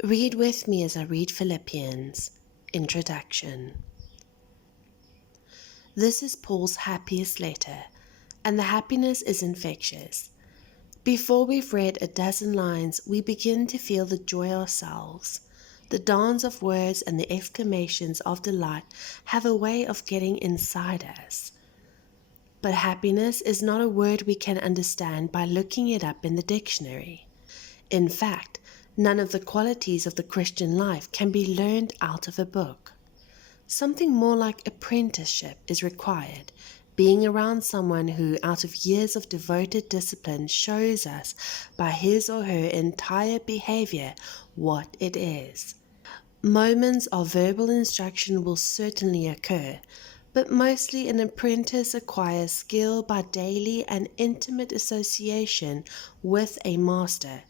Read with me as I read Philippians. Introduction. This is Paul's happiest letter, and the happiness is infectious. Before we've read a dozen lines, we begin to feel the joy ourselves. The dance of words and the exclamations of delight have a way of getting inside us. But happiness is not a word we can understand by looking it up in the dictionary. In fact, none of the qualities of the Christian life can be learned out of a book. Something more like apprenticeship is required, being around someone who, out of years of devoted discipline, shows us by his or her entire behavior what it is. Moments of verbal instruction will certainly occur, but mostly an apprentice acquires skill by daily and intimate association with a master,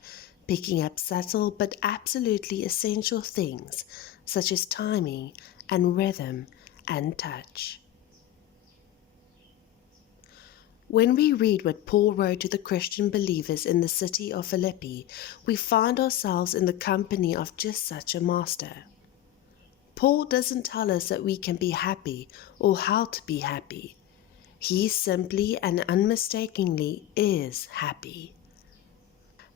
picking up subtle but absolutely essential things such as timing and rhythm and touch. When we read what Paul wrote to the Christian believers in the city of Philippi, we find ourselves in the company of just such a master. Paul doesn't tell us that we can be happy or how to be happy. He simply and unmistakably is happy.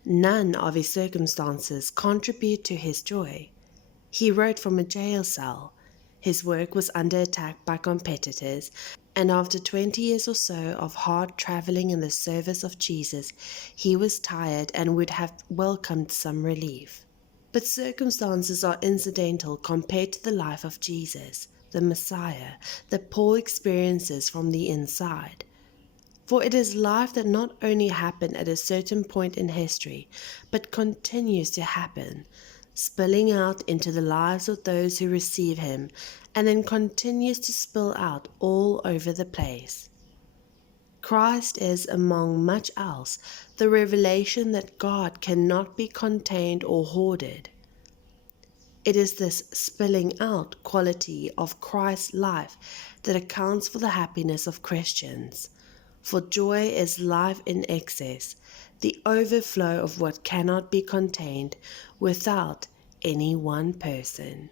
None of his circumstances contribute to his joy. He wrote from a jail cell. His work was under attack by competitors, and after 20 years or so of hard traveling in the service of Jesus, he was tired and would have welcomed some relief. But circumstances are incidental compared to the life of Jesus, the Messiah, that Paul experiences from the inside. For it is life that not only happened at a certain point in history, but continues to happen, spilling out into the lives of those who receive him, and then continues to spill out all over the place. Christ is, among much else, the revelation that God cannot be contained or hoarded. It is this spilling out quality of Christ's life that accounts for the happiness of Christians. For joy is life in excess, the overflow of what cannot be contained without any one person.